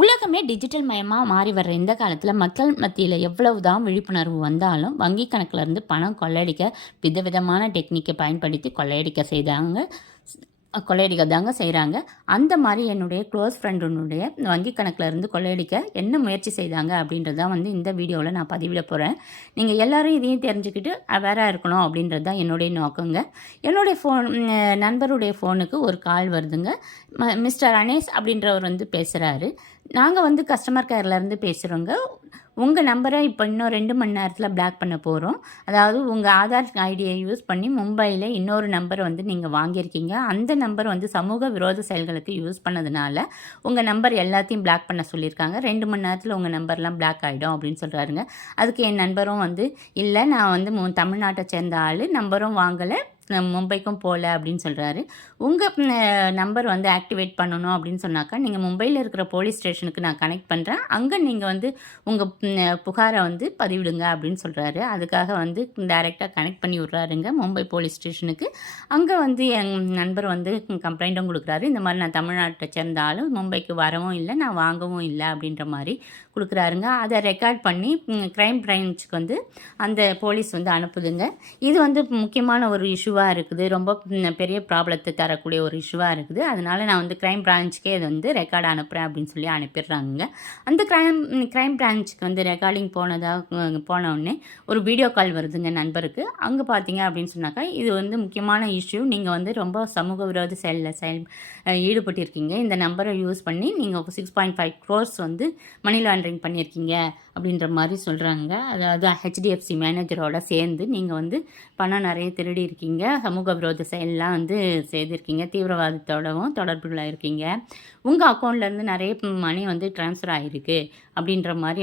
உலகமே டிஜிட்டல் மயமாக மாறி வர்ற இந்த காலத்தில் மக்கள் மத்தியில் எவ்வளவு தான் விழிப்புணர்வு வந்தாலும் வங்கி கணக்கிலேருந்து பணம் கொள்ளையடிக்க விதவிதமான டெக்னிக்கை பயன்படுத்தி கொள்ளையடிக்க தாங்க செய்கிறாங்க. அந்த மாதிரி என்னுடைய க்ளோஸ் ஃப்ரெண்டுனுடைய வங்கி கணக்கில் இருந்து கொள்ளையடிக்க என்ன முயற்சி செய்தாங்க அப்படின்றது தான் இந்த வீடியோவில் நான் பதிவிட போகிறேன். நீங்கள் எல்லோரும் இதையும் தெரிஞ்சுக்கிட்டு அவேராக இருக்கணும் அப்படின்றது தான் என்னுடைய நோக்கங்க. என்னுடைய நண்பருடைய ஃபோனுக்கு ஒரு கால் வருதுங்க. மிஸ்டர் அனேஸ் அப்படின்றவர் பேசுகிறாரு. நாங்கள் கஸ்டமர் கேர்லேருந்து பேசுகிறோங்க. உங்கள் நம்பரை இப்போ இன்னும் 2 மணி நேரத்தில் பிளாக் பண்ண போகிறோம். அதாவது உங்கள் ஆதார் ஐடியை யூஸ் பண்ணி மும்பையில் இன்னொரு நம்பரை நீங்கள் வாங்கியிருக்கீங்க. அந்த நம்பர் சமூக விரோத செயல்களுக்கு யூஸ் பண்ணதுனால உங்கள் நம்பர் எல்லாத்தையும் பிளாக் பண்ண சொல்லியிருக்காங்க. 2 மணி நேரத்தில் உங்கள் நம்பர்லாம் பிளாக் ஆகிடும் அப்படின்னு சொல்கிறாருங்க. அதுக்கு என் நண்பரும் இல்லை, நான் தமிழ்நாட்டை சேர்ந்த ஆள், நம்பரும் வாங்கலை, மும்பைக்கும் போகல அப்படின்னு சொல்கிறாரு. உங்கள் நம்பர் ஆக்டிவேட் பண்ணணும் அப்படின்னு சொன்னாக்கா நீங்கள் மும்பையில் இருக்கிற போலீஸ் ஸ்டேஷனுக்கு நான் கனெக்ட் பண்ணுறேன், அங்கே நீங்கள் உங்கள் புகாரை பதிவிடுங்க அப்படின்னு சொல்கிறாரு. அதுக்காக டைரெக்டாக கனெக்ட் பண்ணி விட்றாருங்க மும்பை போலீஸ் ஸ்டேஷனுக்கு. அங்கே என் நண்பர் கம்ப்ளைண்ட்டும் கொடுக்குறாரு. இந்த மாதிரி நான் தமிழ்நாட்டை சேர்ந்த ஆள், மும்பைக்கு வரவும் இல்லை, நான் வாங்கவும் இல்லை அப்படின்ற மாதிரி கொடுக்குறாருங்க. அதை ரெக்கார்ட் பண்ணி க்ரைம் பிரான்ச்சுக்கு அந்த போலீஸ் அனுப்புதுங்க. இது முக்கியமான ஒரு இஷ்யூவாக இருக்குது, ரொம்ப பெரிய ப்ராப்ளத்தை தரக்கூடிய ஒரு இஷ்யூவாக இருக்குது. அதனால் நான் க்ரைம் பிரான்ச்சுக்கே இது ரெக்கார்டு அனுப்புகிறேன் அப்படின்னு சொல்லி அனுப்பிடுறாங்க. அந்த க்ரைம் பிரான்ச்சுக்கு ரெக்கார்டிங் போனவுடனே ஒரு வீடியோ கால் வருதுங்க நண்பருக்கு. அங்கே பார்த்தீங்க அப்படின்னு சொன்னாக்கா இது முக்கியமான இஷ்யூ, நீங்கள் ரொம்ப சமூக விரோத செயல் ஈடுபட்டிருக்கீங்க. இந்த நம்பரை யூஸ் பண்ணி நீங்கள் 6.5 crores மணி லாண்ட்ரிங் பண்ணியிருக்கீங்க அப்படின்ற மாதிரி சொல்கிறாங்க. அதாவது ஹெச்டிஎஃப்சி மேனேஜரோட சேர்ந்து நீங்கள் பணம் நிறைய திருடி இருக்கீங்க, சமூக விரோத செயல்லாம் செய்திருக்கீங்க, தீவிரவாதத்தோடவும் தொடர்புகளாக இருக்கீங்க, உங்கள் அக்கௌண்ட்லேருந்து நிறைய மணி ட்ரான்ஸ்ஃபர் ஆகிருக்கு அப்படின்ற மாதிரி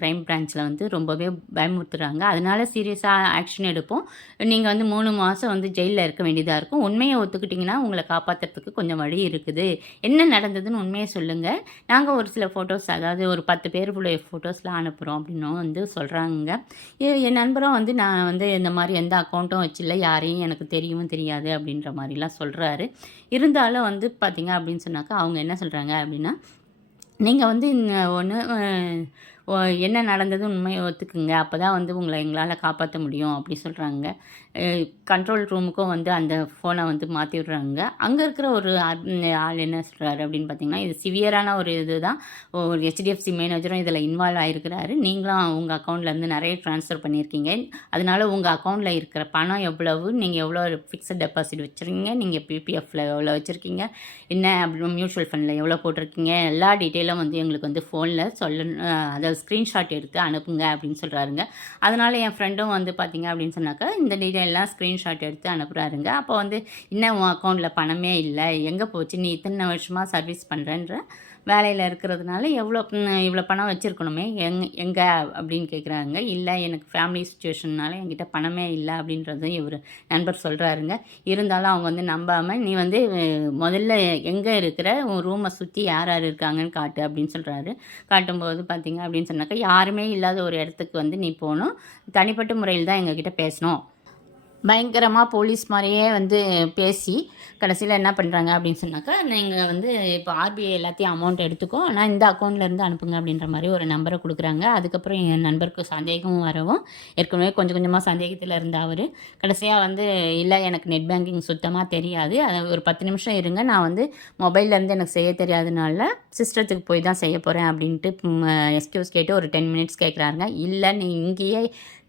க்ரைம் பிரான்ச்சில் ரொம்பவே பயமுறுத்துகிறாங்க. அதனால் சீரியஸாக ஆக்ஷன் எடுப்போம், நீங்கள் 3 மாதம் ஜெயிலில் இருக்க வேண்டியதாக இருக்கும், உண்மையை ஒத்துக்கிட்டிங்கன்னா உங்களை காப்பாற்றுறதுக்கு கொஞ்சம் வழி இருக்குது, என்ன நடந்ததுன்னு உண்மையை சொல்லுங்கள், நாங்கள் ஒரு சில ஃபோட்டோஸ், அதாவது ஒரு 10 பேருடைய ஃபோட்டோஸ்லாம் அனுப்புகிறோம் அப்படின்னும் சொல்கிறாங்க. என் நண்பரும் நான் இந்த மாதிரி எந்த அக்கௌண்ட்டும் வச்சில்லை, யாரையும் எனக்கு தெரியவும் தெரியாது அப்படின்ற மாதிரிலாம் சொல்கிறாரு. இருந்தாலும் பார்த்தீங்க அப்படின்னு சொன்னாக்கா அவங்க என்ன சொல்கிறாங்க அப்படின்னா, நீங்கள் ஒன்று என்ன நடந்தது உண்மையை ஒத்துக்குங்க, அப்போ தான் உங்களை எங்களால் காப்பாற்ற முடியும் அப்படி சொல்கிறாங்க. கண்ட்ரோல் ரூமுக்கும் அந்த ஃபோனை மாற்றி விட்றாங்க. அங்கே இருக்கிற ஒரு ஆள் என்ன சொல்கிறாரு அப்படின்னு பார்த்தீங்கன்னா, இது சிவியரான ஒரு இது தான், ஒரு ஹெச்டிஎஃப்சி மேனேஜரும் இதில் இன்வால்வ் ஆகிருக்கிறாரு, நீங்களும் உங்கள் அக்கௌண்ட்லேருந்து நிறைய ட்ரான்ஸ்ஃபர் பண்ணியிருக்கீங்க, அதனால் உங்கள் அக்கௌண்ட்டில் இருக்கிற பணம் எவ்வளவு, நீங்கள் எவ்வளோ ஃபிக்ஸட் டெபாசிட் வச்சுருக்கீங்க, நீங்கள் பிபிஎஃப்பில் எவ்வளோ வச்சுருக்கீங்க, என்ன அப்படி மியூச்சுவல் ஃபண்டில் எவ்வளோ போட்டிருக்கீங்க, எல்லா டீட்டெயிலும் எங்களுக்கு ஃபோனில் அதை ஸ்க்ரீன்ஷாட் எடுத்து அனுப்புங்க அப்படின்னு சொல்கிறாருங்க. அதனால் என் ஃப்ரெண்டும் பார்த்தீங்க அப்படின்னு சொன்னாக்கா இந்த டீட்டெயிலெலாம் ஸ்க்ரீன்ஷாட் எடுத்து அனுப்புகிறாருங்க. அப்போ இன்னும் உன் அக்கௌண்ட்டில் பணமே இல்லை, எங்கே போச்சு, நீ இத்தனை வருஷமாக சர்வீஸ் பண்ணுறன்ற வேலையில் இருக்கிறதுனால இவ்வளோ பணம் வச்சுருக்கணுமே, எங்கே அப்படின்னு கேட்குறாங்க. இல்லை, எனக்கு ஃபேமிலி சுச்சுவேஷன்னால என்கிட்ட பணமே இல்லை அப்படின்றது இவர் நண்பர் சொல்கிறாருங்க. இருந்தாலும் அவங்க நம்பாமல், நீ முதல்ல எங்கே இருக்கிற உன் ரூமை சுற்றி யார் யார் இருக்காங்கன்னு காட்டு அப்படின்னு சொல்கிறாரு. காட்டும்போது பார்த்தீங்க அப்படின்னு சொன்னாக்கா, யாருமே இல்லாத ஒரு இடத்துக்கு நீ போகணும், தனிப்பட்ட முறையில் தான் எங்ககிட்ட பேசணும், பயங்கரமாக போலீஸ் மாதிரியே பேசி கடைசியில் என்ன பண்ணுறாங்க அப்படின்னு சொன்னாக்கா, நீங்கள் இப்போ ஆர்பிஐ எல்லாத்தையும் அமௌண்ட் எடுத்துக்கோ, ஆனால் இந்த அக்கௌண்ட்லேருந்து அனுப்புங்க அப்படின்ற மாதிரி ஒரு நம்பரை கொடுக்குறாங்க. அதுக்கப்புறம் என் நண்பருக்கு சந்தேகம் வரவும், ஏற்கனவே கொஞ்சம் கொஞ்சமாக சந்தேகத்தில் இருந்த அவர் கடைசியாக இல்லை, எனக்கு நெட் பேங்கிங் சுத்தமாக தெரியாது, அதை ஒரு 10 நிமிஷம் இருங்க, நான் மொபைல்லேருந்து எனக்கு செய்ய தெரியாதனால சிஸ்டத்துக்கு போய் தான் செய்ய போகிறேன் அப்படின்ட்டு எக்ஸ்கியூஸ் கேட்டு ஒரு 10 மினிட்ஸ் கேட்குறாருங்க. இல்லை, நீ இங்கேயே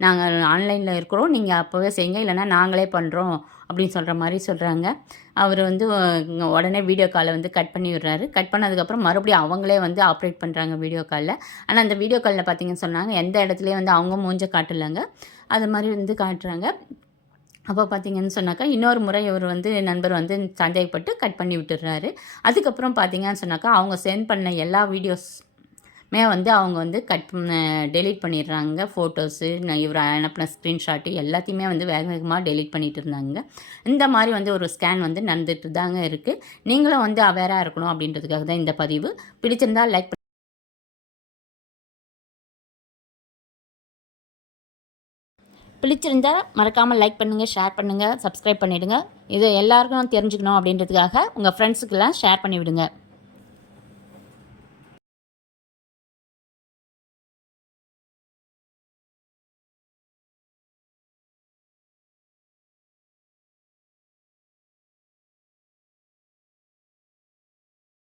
நாங்கள் ஆன்லைனில் இருக்கிறோம், நீங்கள் அப்போவே செய்யுங்க, இல்லைனா நாங்களே பண்ணுறோம் அப்படின்னு சொல்கிற மாதிரி சொல்கிறாங்க. அவர் உடனே வீடியோ காலை கட் பண்ணி விடுறாரு. கட் பண்ணதுக்கப்புறம் மறுபடியும் அவங்களே ஆப்ரேட் பண்ணுறாங்க வீடியோ காலில். ஆனால் அந்த வீடியோ காலில் பார்த்தீங்கன்னு சொன்னாங்க, எந்த இடத்துலையும் அவங்க மூஞ்ச காட்டலைங்க, அது மாதிரி காட்டுறாங்க. அப்போ பார்த்தீங்கன்னு சொன்னாக்கா, இன்னொரு முறை இவர் நண்பர் சந்தேகப்பட்டு கட் பண்ணி விட்டுடுறாரு. அதுக்கப்புறம் பார்த்தீங்கன்னு சொன்னாக்கா, அவங்க சென்ட் பண்ண எல்லா வீடியோஸுமே அவங்க டெலீட் பண்ணிடுறாங்க. ஃபோட்டோஸு, இவர் அனுப்பின ஸ்க்ரீன்ஷாட்டு எல்லாத்தையுமே வேக வேகமாக டெலீட் பண்ணிட்டு இருந்தாங்க. இந்த மாதிரி ஒரு ஸ்கேன் நடந்துட்டு தாங்க இருக்குது. நீங்களும் அவேராக இருக்கணும் அப்படின்றதுக்காக தான் இந்த பதிவு. பிடிச்சிருந்தால் லைக் பிடிச்சிருந்தால் மறக்காமல் லைக் பண்ணுங்கள், ஷேர் பண்ணுங்கள், சப்ஸ்கிரைப் பண்ணிவிடுங்க. இது எல்லாருக்கும் தெரிஞ்சுக்கணும் அப்படின்றதுக்காக உங்கள் ஃப்ரெண்ட்ஸுக்கெல்லாம் ஷேர் பண்ணிவிடுங்க.